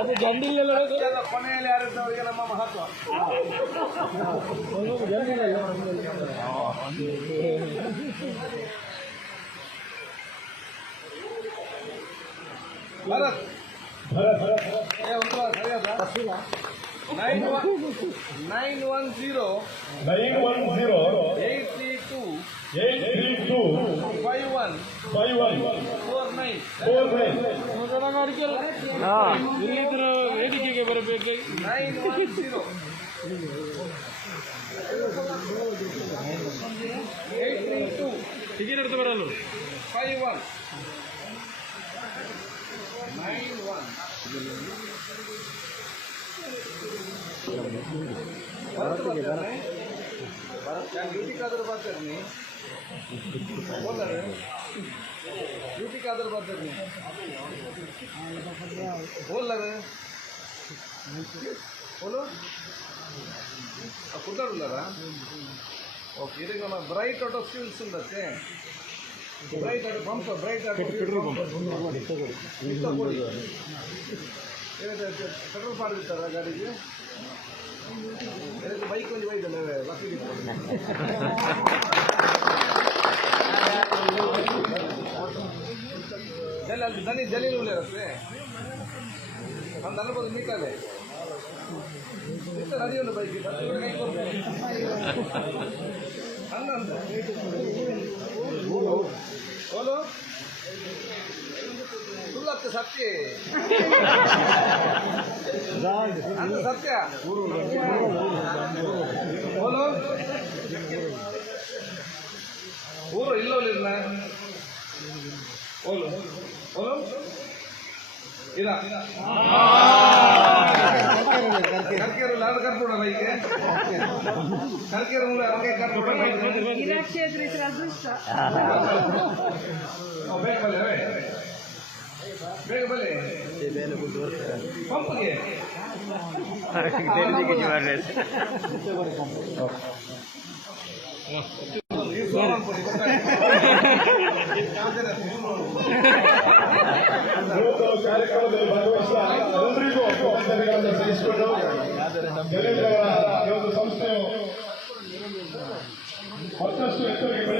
ಅದು ಜಂಡಿಲ್ಲ ಕೊನೆಯಲ್ಲಿ ಯಾರಿದ್ದವರಿಗೆ ನಮ್ಮ ಮಹತ್ವ. ಭರತ್ ಸರಿಯಾದ 910 832 51 ಇಲ್ಲಿದ್ರ ವೇದಿಕೆಗೆ ಬರಬೇಕು. 910 832 ಟಿಕೆಟ್ എടുത്ത് ಬರಲು 51 91 ड्यूटी का बात करनी बोल रहे ड्यूटी का बात करनी बोल रहे बोलो कुदरला ओके इधर ನಮ್ಮ ಬ್ರೈಟ್ ಆಟೋ ಸ್ಕಿಲ್ಸ್ ಉಂಟೆ bright auto pump bright auto petrol pump petrol ಪಾಡಿರ್ತಾರ ಗಾಡಿಗೆ ಬೈಕ್ ಒಂದು ಬೈಕ್ ಅಲ್ಲಿ ದನಿ ಜಲೀಲ್ ಉಳ್ಳೇ ಒಂದು ಅನುಭವ ಮೀಕಾಲೆ ನದಿಯೊಂದು ಬೈಕ್ ಹಂಗಂತ बोलो सुलभ सत्य अंत सत्य बोलो ಊರು ಇಲ್ಲೋಲಿಲ್ಲ बोलो बोलो ಇದ ಕರ್ಕೇರು ಲಾಡ್ ಕರ್ಪೂಡ ಬೈಕೆ ಕರ್ಕೇರು ಹಂಗೆ ಕರ್ಪೂಡ ಕ್ಷೇತ್ರ ಅದೃಷ್ಟ ಬೇಗ ಬಲ್ಲೆ ಬೇಗ ಬಲ್ಲೆ ಪಂಪ್ಗೆ ಕಾರ್ಯಕ್ರಮದಲ್ಲಿ ಭಾಗವಹಿಸಿದ ಎಲ್ಲರಿಗೂ ಅಭಿನಂದನೆಗಳನ್ನು ಸಲ್ಲಿಸಿಕೊಂಡು ಸಂಸ್ಥೆಯು ಮತ್ತಷ್ಟು ಎತ್ತರಕ್ಕೆ